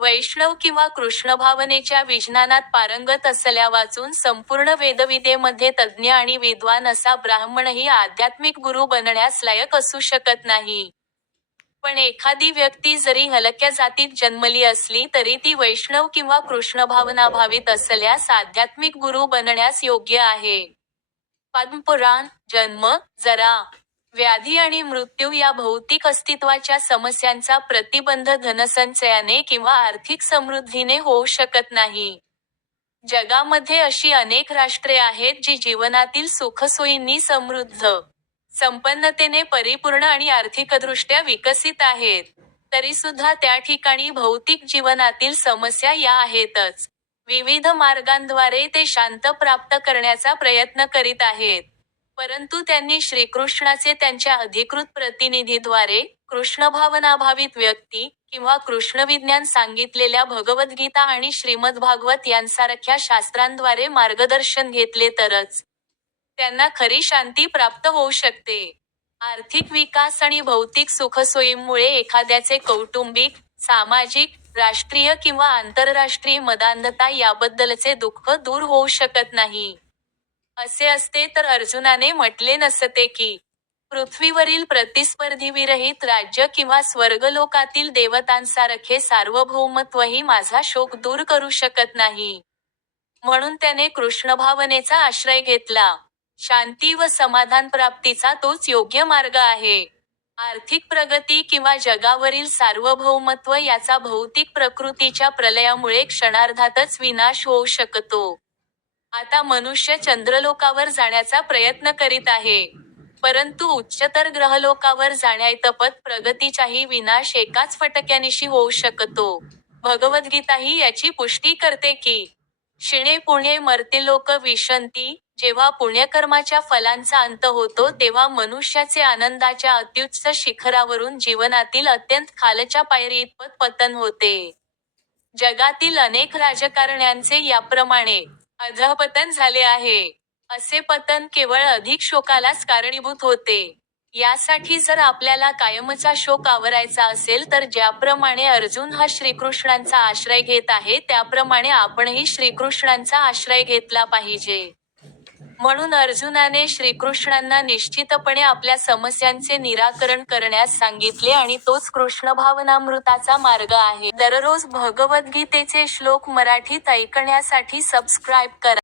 वैष्णव किंवा कृष्ण भावनेच्या विज्ञानात पारंगत असल्या वाचून संपूर्ण वेदविद्येमध्ये तज्ज्ञ आणि विद्वान असा ब्राह्मणही आध्यात्मिक गुरु बनण्यास लायक असू शकत नाही. पण एखादी व्यक्ती जरी हलक्या जातीत जन्मली असली तरी ती वैष्णव किंवा कृष्णभावनाभावित असल्यास आध्यात्मिक गुरु बनण्यास योग्य आहे. पद्मपुराण, जन्म, जरा, व्याधी आणि मृत्यू या भौतिक अस्तित्वाच्या समस्यांचा प्रतिबंध धनसंचयाने किंवा आर्थिक समृद्धीने होऊ शकत नाही. जगामध्ये अशी अनेक राष्ट्रे आहेत जी जीवनातील सुखसोयींनी समृद्ध, संपन्नतेने परिपूर्ण आणि आर्थिकदृष्ट्या विकसित आहेत. तरीसुद्धा त्या ठिकाणी भौतिक जीवनातील समस्या या आहेतच. विविध मार्गांद्वारे ते शांत प्राप्त करण्याचा प्रयत्न करीत आहेत. परंतु त्यांनी श्रीकृष्णाचे त्यांच्या अधिकृत प्रतिनिधीद्वारे, कृष्णभावनाभावित व्यक्ती, किंवा कृष्णविज्ञान सांगितलेल्या भगवद्गीता आणि श्रीमद्भागवत यांसारख्या शास्त्रांद्वारे मार्गदर्शन घेतले तरच त्यांना खरी शांती प्राप्त होऊ शकते. आर्थिक विकास आणि भौतिक सुखसोयींमुळे एखाद्याचे कौटुंबिक, सामाजिक, राष्ट्रीय किंवा आंतरराष्ट्रीय मदांधता याबद्दलचे दुःख दूर होऊ शकत नाही. असे असते तर अर्जुनाने म्हटले नसते की, पृथ्वीवरील प्रतिस्पर्धीविरहित राज्य किंवा स्वर्गलोकातील देवतांसारखे सार्वभौमत्वही माझा शोक दूर करू शकत नाही. म्हणून त्याने कृष्णभावनेचा आश्रय घेतला. शांती व समाधान प्राप्तीचा तोच योग्य मार्ग आहे. आर्थिक प्रगती किंवा जगावरील सार्वभौमत्व याचा भौतिक प्रकृतीच्या प्रलयामुळे क्षणार्धातच विनाश होऊ शकतो. आता मनुष्य चंद्रलोकावर जाण्याचा प्रयत्न करीत आहे. परंतु उच्चतर ग्रहलोकावर जाण्याइतपत प्रगतीचाही विनाश एकाच फटक्यानिशी होऊ शकतो. भगवद्गीताही याची पुष्टी करते की, क्षिणे पुण्ये मर्त्यलोक विशन्ति. जेव्हा पुण्यकर्माच्या फलांचा अंत होतो तेव्हा मनुष्याचे आनंदाच्या अत्युच्च शिखरावरून जीवनातील अत्यंत खालच्या पायरीइतपत पतन होते. जगातील अनेक राजकारण्यांचे याप्रमाणे अधःपतन झाले आहे. असे पतन केवळ अधिक शोकालाच कारणीभूत होते. यासाठी जर आपल्याला कायमचा शोक आवरायचा असेल तर ज्याप्रमाणे अर्जुन हा श्रीकृष्णांचा आश्रय घेत आहे त्याप्रमाणे आपणही श्रीकृष्णांचा आश्रय घेतला पाहिजे. म्हणून अर्जुनाने श्रीकृष्णांना निश्चितपणे आपल्या समस्यांचे निराकरण करण्यास सांगितले आणि तोच कृष्णभावनामृताचा मार्ग आहे. दररोज भगवद्गीतेचे श्लोक मराठीत ऐकण्यासाठी सबस्क्राईब करा.